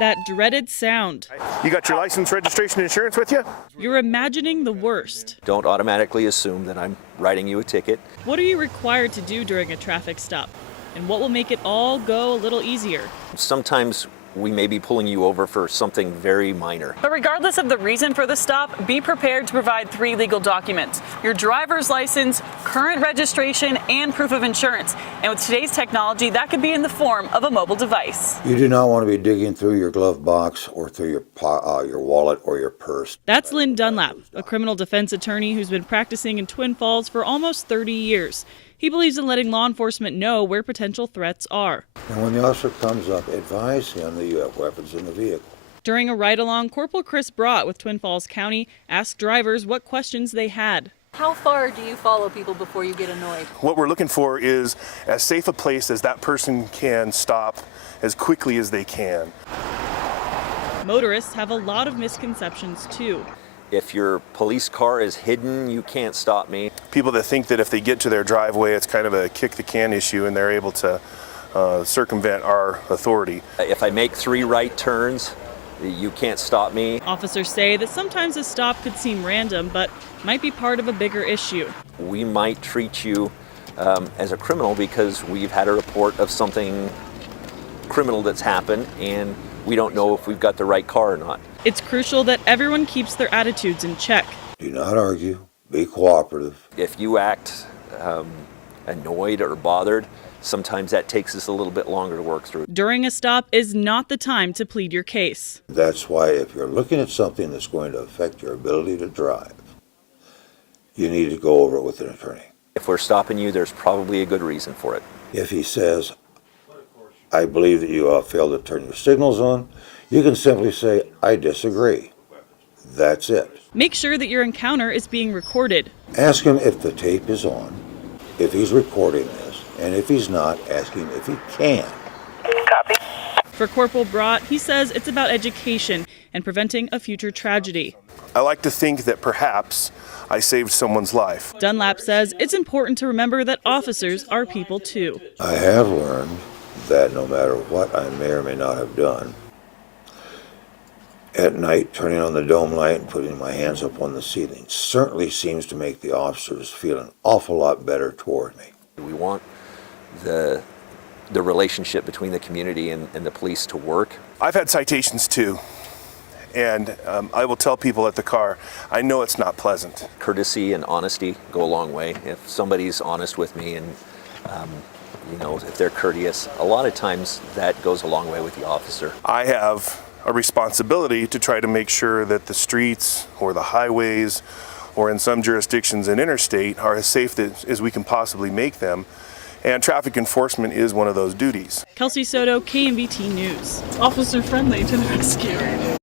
That dreaded sound. You got your license, registration, insurance with you? You're imagining the worst. Don't automatically assume that I'm writing you a ticket. What are you required to do during a traffic stop? And what will make it all go a little easier? Sometimes we may be pulling you over for something very minor. But regardless of the reason for the stop, be prepared to provide 3 legal documents: your driver's license, current registration, and proof of insurance. And with today's technology, that could be in the form of a mobile device. You do not want to be digging through your glove box or through your wallet or your purse. That's Lynn Dunlap, a criminal defense attorney who's been practicing in Twin Falls for almost 30 years. He believes in letting law enforcement know where potential threats are. And when the officer comes up, advise him that you have weapons in the vehicle. During a ride-along, Corporal Chris Bratt with Twin Falls County asked drivers what questions they had. How far do you follow people before you get annoyed? What we're looking for is as safe a place as that person can stop as quickly as they can. Motorists have a lot of misconceptions too. If your police car is hidden, you can't stop me. People that think that if they get to their driveway, it's kind of a kick the can issue and they're able to circumvent our authority. If I make 3 right turns, you can't stop me. Officers say that sometimes a stop could seem random, but might be part of a bigger issue. We might treat you as a criminal because we've had a report of something criminal that's happened and we don't know if we've got the right car or not. It's crucial that everyone keeps their attitudes in check. Do not argue. Be cooperative. If you act annoyed or bothered, sometimes that takes us a little bit longer to work through. During a stop is not the time to plead your case. That's why if you're looking at something that's going to affect your ability to drive, you need to go over it with an attorney. If we're stopping you, there's probably a good reason for it. If he says, I believe that you failed to turn your signals on, you can simply say, I disagree. That's it. Make sure that your encounter is being recorded. Ask him if the tape is on, if he's recording this, and if he's not, ask him if he can. Copy. For Corporal Bratt, he says it's about education and preventing a future tragedy. I like to think that perhaps I saved someone's life. Dunlap says it's important to remember that officers are people too. I have learned that no matter what I may or may not have done, at night, turning on the dome light and putting my hands up on the ceiling certainly seems to make the officers feel an awful lot better toward me. We want the relationship between the community and the police to work. I've had citations too, and I will tell people at the car, I know it's not pleasant. Courtesy and honesty go a long way. If somebody's honest with me and if they're courteous, a lot of times that goes a long way with the officer. I have a responsibility to try to make sure that the streets or the highways or in some jurisdictions in interstate are as safe as we can possibly make them. And traffic enforcement is one of those duties. Kelsey Souto, KMVT News. Officer friendly to the rescue.